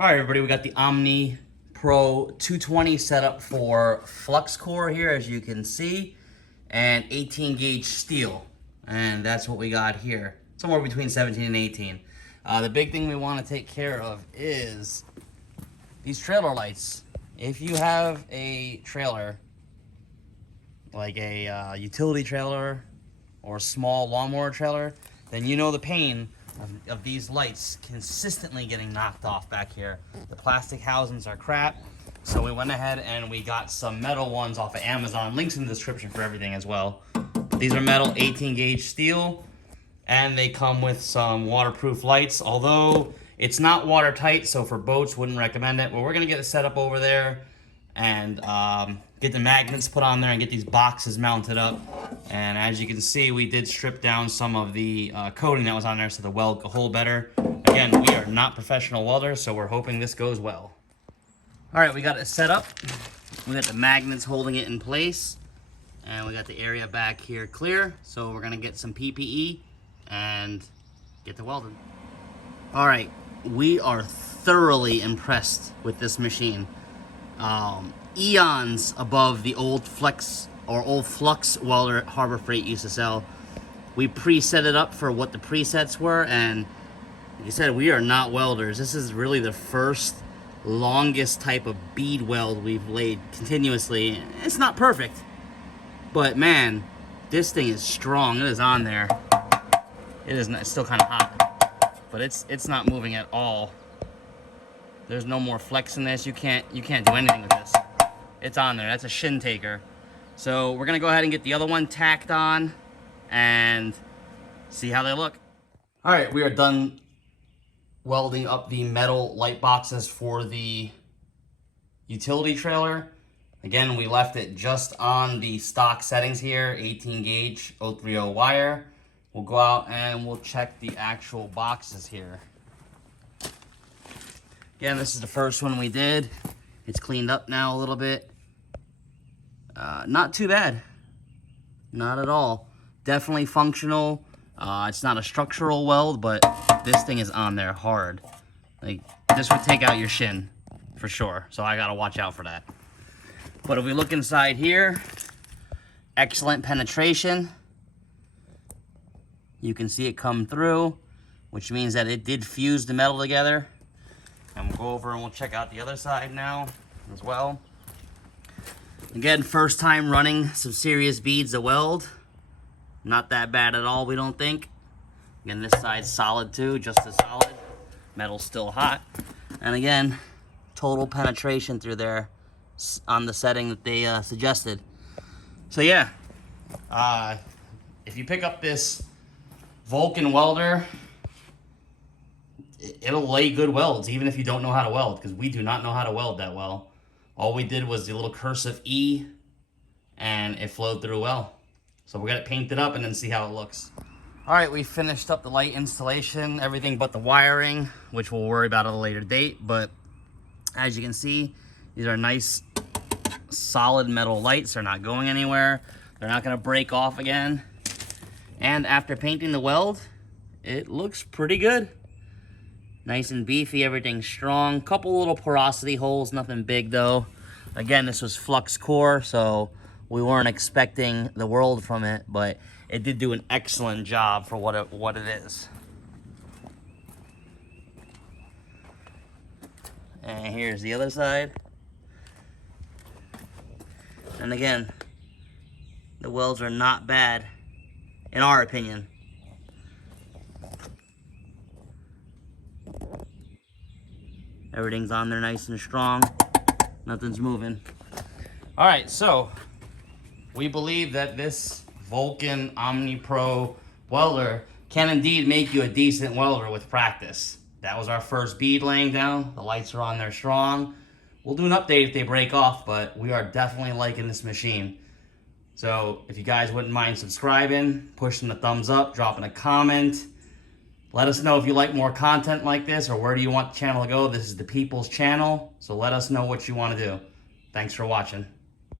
All right, everybody, we got the OmniPro 220 set up for flux core here, as you can see, and 18 gauge steel. And that's what we got here, somewhere between 17 and 18. The big thing we want to take care of is these trailer lights. If you have a trailer, like a utility trailer or a small lawnmower trailer, then you know the pain of these lights consistently getting knocked off back here. The plastic housings are crap, so we went ahead and we got some metal ones off of Amazon. Links in the description for everything as well. These are metal 18 gauge steel, and they come with some waterproof lights, although it's not watertight, so for boats wouldn't recommend it. But we're gonna get it set up over there and get the magnets put on there and get these boxes mounted up. And as you can see, we did strip down some of the coating that was on there so the weld could hold better. Again, we are not professional welders, so we're hoping this goes well. All right, we got it set up. We got the magnets holding it in place, and we got the area back here clear. So we're gonna get some PPE and get to welding. All right, we are thoroughly impressed with this machine. Eons above the old flux welder Harbor Freight used to sell. We preset it up for what the presets were, and like I said, we are not welders. This is really the first longest type of bead weld we've laid continuously. It's not perfect, but man, this thing is strong. It is on there. It is not, it's still kind of hot, but it's not moving at all. There's no more flex in this. You can't do anything with this. It's on there. That's a shin taker. So we're gonna go ahead and get the other one tacked on and see how they look. All right, we are done welding up the metal light boxes for the utility trailer. Again, we left it just on the stock settings here, 18 gauge 030 wire. We'll go out and we'll check the actual boxes here. Again, this is the first one we did. It's cleaned up now a little bit. Not too bad. Not at all. Definitely functional. It's not a structural weld, but this thing is on there hard. Like, this would take out your shin for sure. So I gotta watch out for that. But if we look inside here, excellent penetration. You can see it come through, which means that it did fuse the metal together. And we'll go over and we'll check out the other side now as well. Again, first time running some serious beads to weld. Not that bad at all, we don't think. Again, this side's solid too, just as solid. Metal's still hot. And again, total penetration through there on the setting that they suggested. So yeah, if you pick up this Vulcan welder, it'll lay good welds, even if you don't know how to weld, because we do not know how to weld that well. All we did was the little cursive E, and it flowed through well. So we're gonna paint it up and then see how it looks. All right, we finished up the light installation, everything but the wiring, which we'll worry about at a later date. But as you can see, these are nice, solid metal lights. They're not going anywhere. They're not gonna break off again. And after painting the weld, it looks pretty good. Nice and beefy, everything's strong. Couple little porosity holes, nothing big though. Again, this was flux core, so we weren't expecting the world from it, but it did do an excellent job for what it is. And here's the other side. And again, the welds are not bad, in our opinion. Everything's on there nice and strong. Nothing's moving. All right, so we believe that this Vulcan OmniPro welder can indeed make you a decent welder with practice. That was our first bead laying down. The lights are on there strong. We'll do an update if they break off, but we are definitely liking this machine. So if you guys wouldn't mind subscribing, pushing the thumbs up, dropping a comment. Let us know if you like more content like this, or where do you want the channel to go. This is the people's channel, so let us know what you want to do. Thanks for watching.